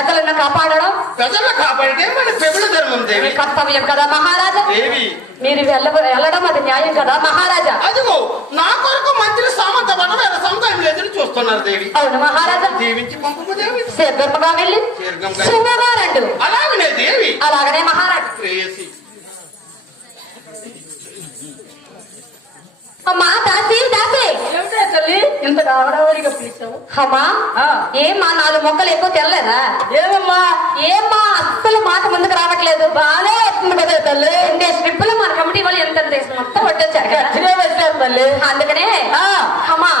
ప్రజలను కాపాడడం ప్రజలను కాపాడితే మన పెబుల ధర్మం దేవి కర్తవ్యం కదా మహారాజా. దేవి మీరు వెళ్ళడం అది న్యాయం కదా మహారాజా. అదిగో నా కొరకు మంత్రి సామంత వనవేల సముదాయం ఎదురు చూస్తున్నారు దేవి. అవును మహారాజా. దీవించి పంపు దేవి. శీఘ్రముగా వెళ్ళి శుభంగా రండు. అలాగనే దేవి. అలాగనే మహారాజా. ప్రేయసి అమ్మా దాసి దాసి ఏమిటా తల్లి ఇంత ఆడవాడిగా పిలిచావు? అమ్మా ఏమ్మా 4 మొక్కలు ఎక్కువ తెల్లలేదా? ఏమ్మా అస్సలు మాట ముందుకు రావట్లేదు. బాగానే వస్తుంది కదా తల్లి. 2 స్ట్రిప్పులు మన కమిటీ వాళ్ళు ఎంత మొత్తం వచ్చారు తల్లి. అందుకనే అమ్మా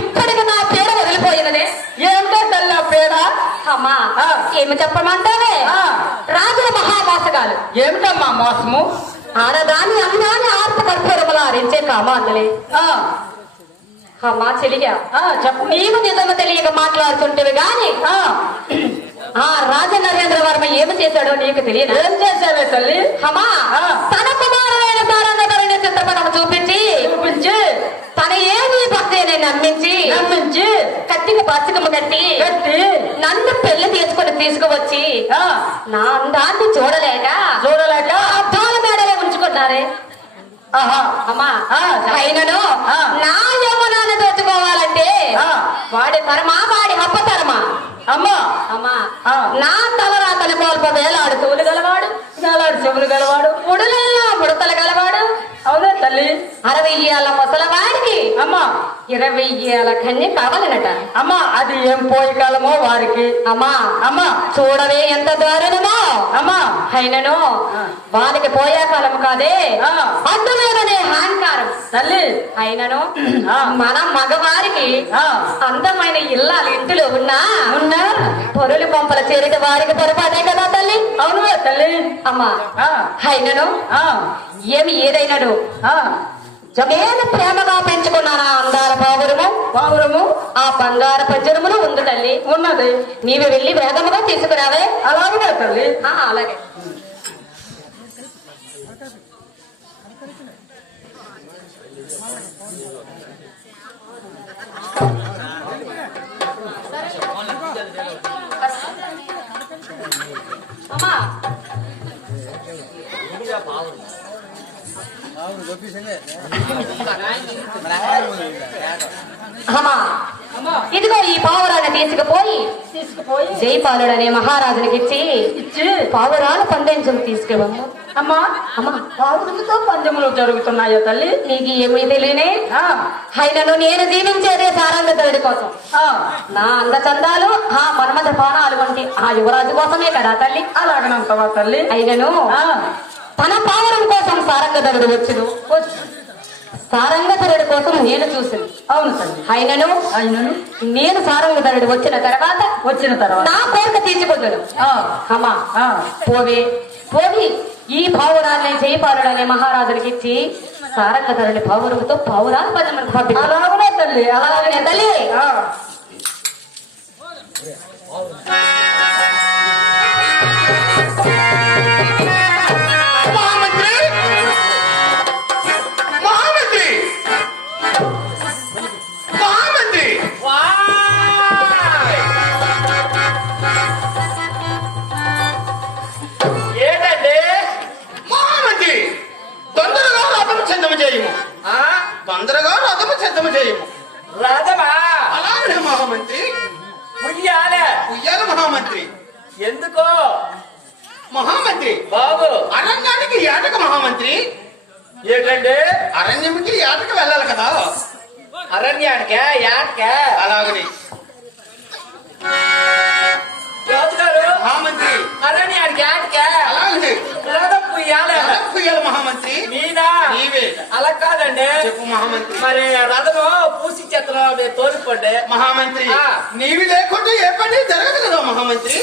ఇప్పటికి నా పేరు వదిలిపోయినదే. ఏమిటో తల్లి ఆ పేర? అమ్మా ఏమి చెప్పమంటావే? రాజుల మహామోసగాలు. ఏమిటమ్మా మోసము? ఆడదాని అన్నాన్ని ఆర్త కర్పూరములు ఆరించే కామాందలే. అమ్మా చెలిగా చెప్పు. నీవు నిజము తెలియక మాట్లాడుతుంటేవి గాని రాజ నరేంద్ర వర్మ ఏమి చేశాడో నీకు తెలియదు. ఏం చేశావే తల్లి? అమ్మా తన కుమారుడైన సారంగధరుని చిత్రపటం చూపించి తన ఏమీ భక్తిని నమ్మించి కత్తికి పచ్చికము కట్టి నన్ను పెళ్లి తీసుకువచ్చి నా అందాన్ని చూడలేక అద్దాల మేడలే ఉంచుకున్నారే. అమ్మా అయినను నా యవ్వనాన్ని దోచుకోవాలంటే వాడి తరమా వాడి హప్ప తరమా? అమ్మా నా తలరాతని కోల్ప వేలాడు చెవులు గలవాడు, చెవులు గలవాడు, ముడులల్లో ముడతలు గలవాడు. అవునా తల్లి? 60 ఏళ్ళ ముసలవాడికి 20 ఏళ్ళ కన్య కావాలనట. అమ్మా అది ఏం పోయి కాలమో వారికి. అమ్మా చూడవే ఎంత దారుణమో. అయినను వారికి పోయే కాలం కాదే, అడ్డులేదనే అహంకారం తల్లి. అయినను మన మగవారికి అందమైన ఇల్లాలు ఇంటిలో ఉన్నా పొరులు పంపల చేరిక వారికి పొరపాటే కదా తల్లి. అవును తల్లి. అమ్మా అయినను ఏమి ఏదైనాడు నేను ప్రేమగా పెంచుకున్నాను అందాల పావురము ఆ బంగారు పంజరములు ఉంది తల్లి. ఉన్నది. నీవు వెళ్ళి వేగముగా తీసుకురావే. అలాగే తల్లి. అలాగే. అమ్మా ఇదిగో ఈ పావురాన్ని తీసుకుపోయి జైపాలుడు అనే మహారాజునికి ఇచ్చి పావురాలు పందెంచులు తీసుకువమ్ము. పావురంతో పందెములు జరుగుతున్నాయో తల్లి? నీకు ఏమీ తెలియనే. అయినను నేను జీవించేదే సారంగధరుడి కోసం. నా అందచందాలు ఆ మన్మథ పానాలు వంటి ఆ యువరాజు కోసమే కదా తల్లి. అలాగనంతవా తల్లి? అయినను తన పావురం కోసం సారంగధరుడు వచ్చును. సారంగధరుడి కోసం నేను చూసింది. అవును తల్లి. అయినను నేను సారంగధరుడు వచ్చిన తర్వాత నా కోరిక తీర్చుకుంటాను. అమ్మా పోవి ఈ పావురాన్ని జైపాలుడు అనే మహారాజునికి ఇచ్చి సారంగధరుడి పావురంతో పావురాలు పదమని పంపి. అలాగనే తల్లి. అలాగనే తల్లి. తొందరగా రథము సిద్ధము చేయము. రథమా? అలాగే మహామంత్రి. ఉయ్యాల మహామంత్రి. ఎందుకో మహామంత్రి? బాబు అరణ్యానికి ఏటక మహామంత్రి. ఏంటంటే అరణ్యంకి ఏటక వెళ్ళాలి కదా. అరణ్యానికే ఏటకే? అలాగని మహామంత్రి. అరణ్యానికి ఏటకే? అలాగని రథం పుయ్యాలి. మహామంత్రి మీనా? నీవే. అలా కాదండి. చెప్పు మహామంత్రి. మరి రథము పూసి చేతను తోలిపండి. మహామంత్రి నీవి లేకుండా ఏ పని జరగదు కదా మహామంత్రి.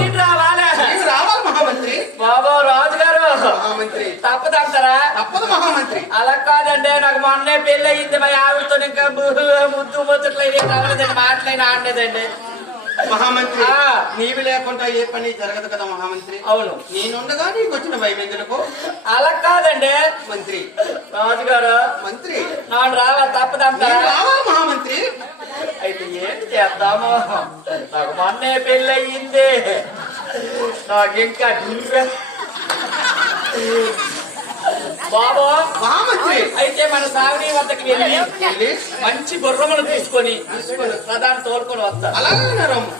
నీకు రావాలి. నీవు రావాలి మహామంత్రి. బాబు రాజుగారు మహామంత్రి తప్పదంటారా? తప్పదు మహామంత్రి. అలా కాదండి, నాకు మొన్నే పెళ్లి అయ్యింది. మా ఆవిడతో ఇంకా ముద్దు ముచ్చట్లేదు మాట్లాడిన ఆడలేదండి. మహామంత్రి నీవి లేకుండా ఏ పని జరగదు కదా మహామంత్రి. అవును. నేనుండగా నీకు వచ్చిన భయమెందులకు? అలా కాదండి మంత్రి. రాజుగారు మంత్రి నాడు రావాలి తప్పదంటారా? రావాలి మహామంత్రి. అయితే ఏంటి చేద్దాము నాకు మొన్నే పెళ్ళయింది నాకు ఇంకా బాబు మహామంత్రి అయితే మన సావని వద్దకు వెళ్ళి వెళ్ళి మంచి గుర్రములు తీసుకొని ప్రధాన తోలుకొని వస్తా అలాగే రమ్ము.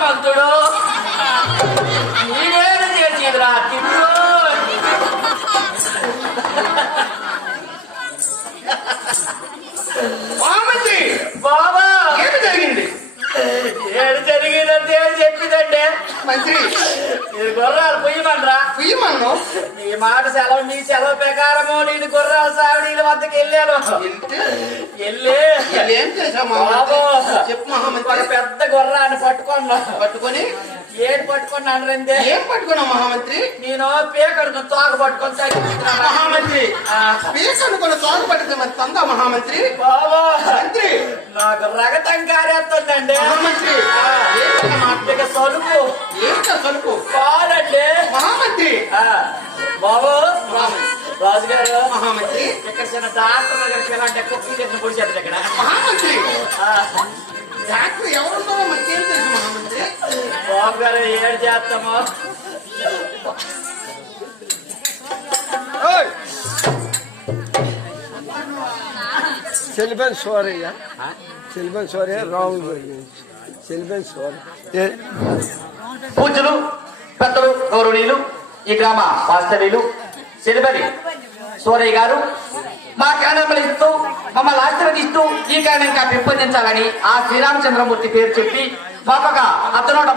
భక్తుడు నేనేడు చేసిరా తిండు మహామంత్రి బాబా ఏమి జరిగింది? ఏడు జరిగిందంటే ఏడు చెప్పిందంటే మంత్రి నేను గుర్రాలు పొయ్యమనరా పుయ్యమన్ను నీ మాట సెలవు నీ సెలవు ప్రకారము నేను గుర్రాల సావిడీల వద్దకు వెళ్ళాను వెళ్ళి ఏం చేశావు బాబు మహామంత్రి? చెప్పు ఒక మహామంత్రి. పెద్ద గుర్రాన్ని పట్టుకున్నా పట్టుకొని ఏడు పట్టుకున్నాను రందే ఏం పట్టుకున్నావు మహామంత్రి? నేను పేకడుకు తోక పట్టుకొని తగ్గించుకున్నాను మహామంత్రి పీకను కొన్ని తోక పట్టుకుని మరి తందా మహామంత్రి? బాబా మంత్రి నాకు రగతం కారేస్తుందండి మహామంత్రి ఏంటన్న మాట? ఇక సలుపు ఏంట సలుపు? పాలండి మహామంత్రి బాబు రాజుగారు మహామంత్రి ఇక్కడ చిన్న డాక్టర్ దగ్గరికి వెళ్ళండి కుక్కలు చేసిన పొడి చేస్తారు ఇక్కడ మహామంత్రి డాక్టర్ ఎవరున్నారో మనకేం తెలుసు మహామంత్రి? బాబు గారు ఏడు చేస్తాము సెల్బన్ సోరయ్య సెల్బన్ సోరయ్య రాంగ్ సెల్బన్ సోరయ్య పూజలు పెద్దలు గౌరవనీయులు ఈ గ్రామ వాస్తవ్యులు సిరిబరి సూరయ్య గారు మా కారణములు ఇస్తూ మమ్మల్ని ఆశీర్వదిస్తూ ఈ కారణం ఇంకా పెంపొందించాలని ఆ శ్రీరామచంద్రమూర్తి పేరు చెప్పి మాకొక అతనోట